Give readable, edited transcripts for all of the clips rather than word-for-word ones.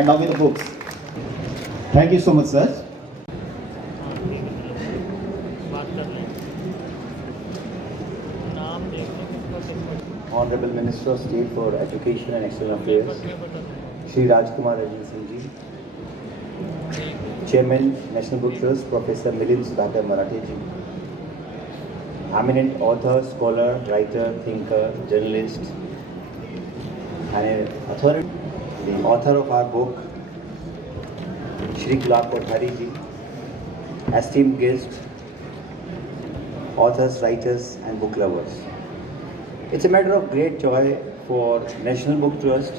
and now with the books. Thank you so much, sir. Honorable Minister of State for Education and External Affairs, Shri Rajkumar Ranjan Singh Ji, Chairman, National Book Trust, Professor Milind Sudhakar Marathe Ji, eminent author, scholar, writer, thinker, journalist, and an authority, the author of our book, Shri Gulab Kothari Ji, esteemed guests, authors, writers, and book lovers. It's a matter of great joy for National Book Trust,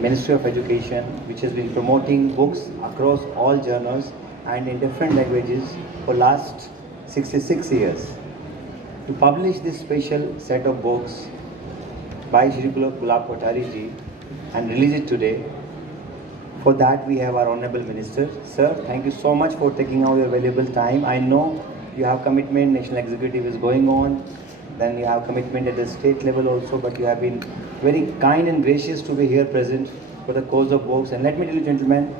Ministry of Education, which has been promoting books across all genres and in different languages for last 66 years. To publish this special set of books by Shri Gulab Kothari Ji and release it today, for that we have our Honorable Minister. Sir, thank you so much for taking out your valuable time. I know you have commitment, National Executive is going on, then you have commitment at the state level also, but you have been very kind and gracious to be here present for the cause of books. And let me tell you, gentlemen,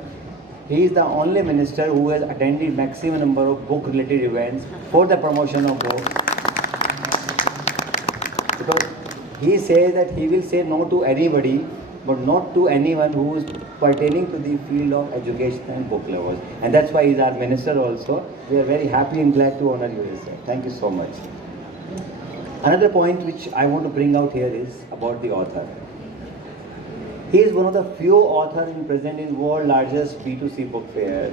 he is the only minister who has attended maximum number of book related events for the promotion of books. Because he says that he will say no to anybody, but not to anyone who is pertaining to the field of education and book lovers. And that's why he is our minister also. We are very happy and glad to honor you, sir. Thank you so much. Another point which I want to bring out here is about the author. He is one of the few authors present in world largest B2C book fair,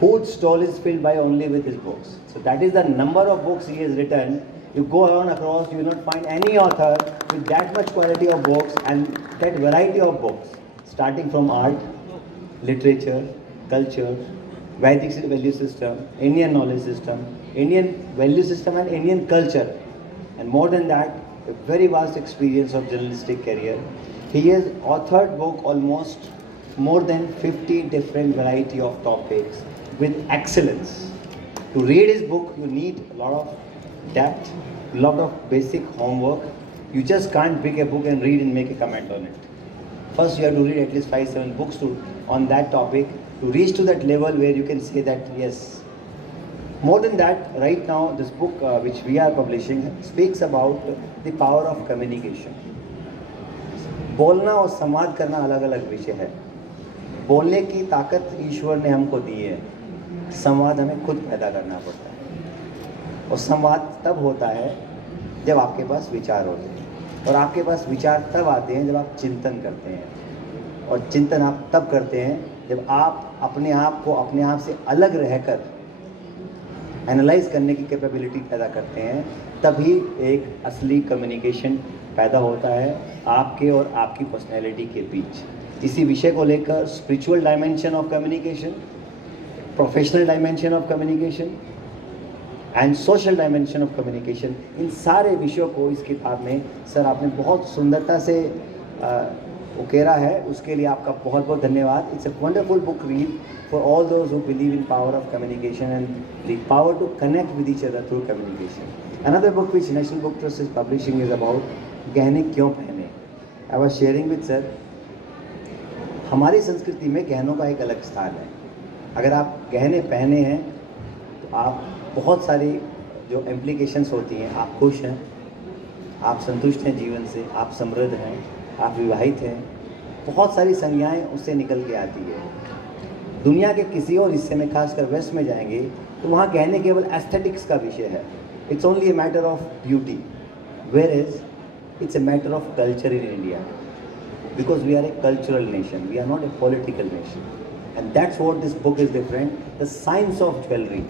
whose stall is filled by only with his books. So that is the number of books he has written. You go around across, you will not find any author with that much quality of books and that variety of books, starting from art, literature, culture, Vedic value system, Indian knowledge system, Indian value system and Indian culture. And more than that, a very vast experience of journalistic career. He has authored book almost more than 50 different variety of topics with excellence. To read his book, you need a lot of depth, a lot of basic homework. You just can't pick a book and read and make a comment on it. First, you have to read at least 5-7 books on that topic to reach to that level where you can say that yes. More than that, right now this book which we are publishing speaks about the power of communication. बोलना और संवाद करना अलग अलग विषय है. बोलने की ताकत ईश्वर ने हमको दी है, संवाद हमें खुद पैदा करना पड़ता है. और संवाद तब होता है जब आपके पास विचार होते हैं, और आपके पास विचार तब आते हैं जब आप चिंतन करते हैं, और चिंतन आप तब करते हैं जब आप अपने आप को अपने आप से अलग रहकर एनालाइज करने की कैपेबिलिटी पैदा करते हैं. तभी एक असली कम्युनिकेशन पैदा होता है आपके और आपकी पर्सनैलिटी के बीच. इसी विषय को लेकर spiritual dimension of communication, professional dimension of communication and social dimension of communication, इन सारे विषयों को इस किताब में सर आपने बहुत सुंदरता से उकेरा है. उसके लिए आपका बहुत बहुत धन्यवाद. It's a wonderful book read for all those who believe in power of communication and the power to connect with each other through communication. Another book which National Book Trust is publishing is about गहने क्यों पहने. I was sharing with sir, हमारी संस्कृति में गहनों का एक अलग स्थान है. अगर आप गहने पहने हैं तो आप बहुत सारी जो इम्प्लीकेशंस होती हैं, आप खुश हैं, आप संतुष्ट हैं जीवन से, आप समृद्ध हैं, आप विवाहित हैं, बहुत सारी संज्ञाएं उससे निकल के आती है. दुनिया के किसी और हिस्से में, खासकर वेस्ट में जाएंगे तो वहाँ गहने केवल एस्थेटिक्स का विषय है. It's only a matter of beauty, whereas it's a matter of culture in India, because we are a cultural nation, we are not a political nation, and that's what this book is different. The science of jewelry,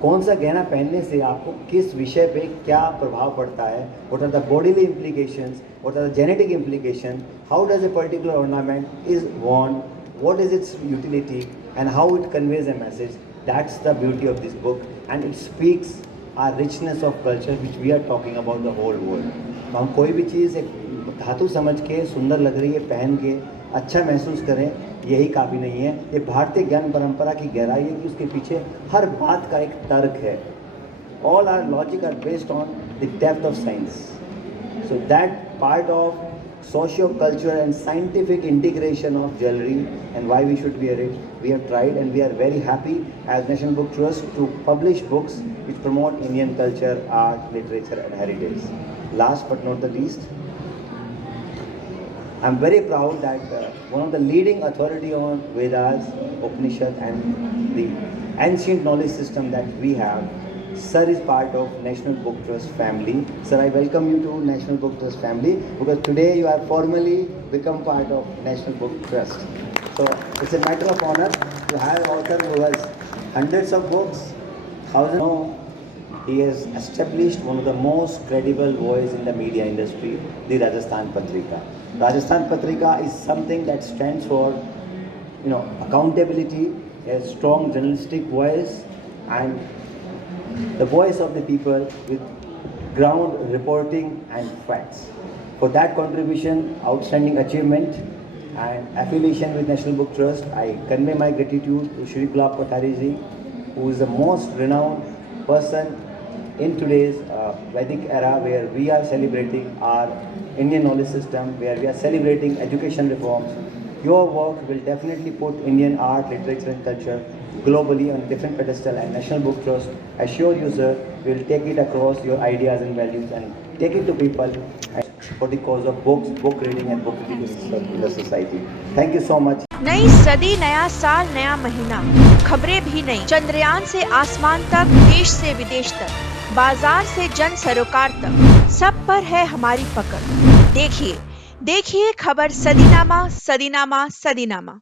कौन सा गहना पहनने से आपको किस विषय पे क्या प्रभाव पड़ता है, what are the bodily implications, what are the genetic implications, how does a particular ornament is worn, what is its utility, and how it conveys a message. That's the beauty of this book, and it speaks our richness of culture which we are talking about the whole world. तो हम कोई भी चीज़ एक धातु समझ के सुंदर लग रही है पहन के अच्छा महसूस करें, यही काफ़ी नहीं है. ये भारतीय ज्ञान परंपरा की गहराई है कि उसके पीछे हर बात का एक तर्क है. All our logic are based on the depth of science. So that part of socio-cultural and scientific integration of jewelry and why we should wear it. We have tried and we are very happy as National Book Trust to publish books which promote Indian culture, art, literature and heritage. Last but not the least, I'm very proud that one of the leading authority on Vedas, Upanishad and the ancient knowledge system that we have, Sir is part of National Book Trust family. Sir, I welcome you to National Book Trust family because today you have formally become part of National Book Trust. So it's a matter of honor to have an author who has hundreds of books, thousands. No, he has established one of the most credible voice in the media industry, the Rajasthan Patrika. Rajasthan Patrika is something that stands for, accountability, a strong journalistic voice, and the voice of the people with ground reporting and facts. For that contribution, outstanding achievement, and affiliation with National Book Trust, I convey my gratitude to Shri Gulab Kothari ji, who is the most renowned person in today's Vedic era, where we are celebrating our Indian knowledge system, where we are celebrating education reforms. Your work will definitely put Indian art, literature and culture globally on a different pedestal, and National Book Trust, assure you sir, will take it across your ideas and values and take it to people for the cause of books, book reading and book education in the society. Thank you so much. नई सदी, नया साल, नया महीना, खबरें भी नई। चंद्रयान से आसमान तक, देश से विदेश तक, बाजार से जन सरोकार तक, सब पर है हमारी पकड़। देखिए खबर सदीनामा, सदीनामा, सदीनामा।